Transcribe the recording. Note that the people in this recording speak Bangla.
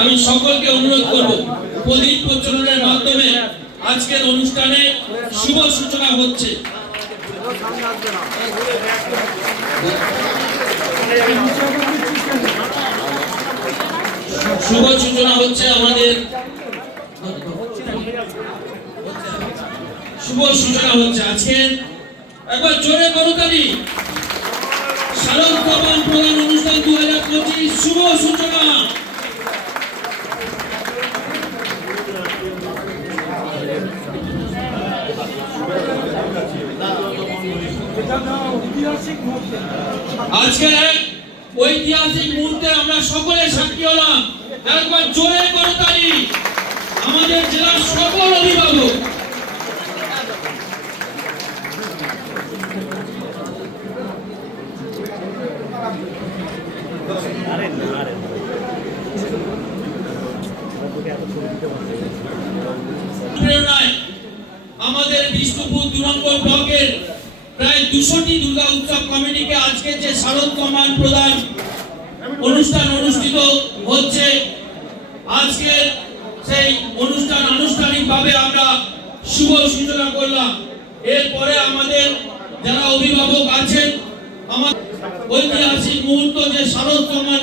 আমি সকলকে অনুরোধ করব প্রদীপ প্রজ্বলনের মাধ্যমে আজকের অনুষ্ঠানে শুভ সূচনা হচ্ছে। শুভ সূচনা হচ্ছে আমাদের শুভ সূচনা হচ্ছে আজকের একবার জোরে করতালি শারদ কমল প্রদান অনুষ্ঠান 2025 শুভ সূচনা। আজকের এক ঐতিহাসিক মুহূর্তে আমরা সকলে সাক্ষী হলাম। একবার জোরে করতালি আমাদের জেলার সকল অভিভাবক। আমাদের বিষ্ণুপুর 2 নম্বর ব্লকের প্রায় 200টি দুর্গা উৎসব কমিটিকে আজকে যে শারদ কমল প্রদান অনুষ্ঠান অনুষ্ঠিত হচ্ছে, আজকে সেই অনুষ্ঠান আনুষ্ঠানিকভাবে আমরা শুভ সূচনা করলাম। এরপরে আমাদের যারা অভিভাবক আছেন, আমার ঐতিহাসিক মুহূর্ত যে শারদ কমল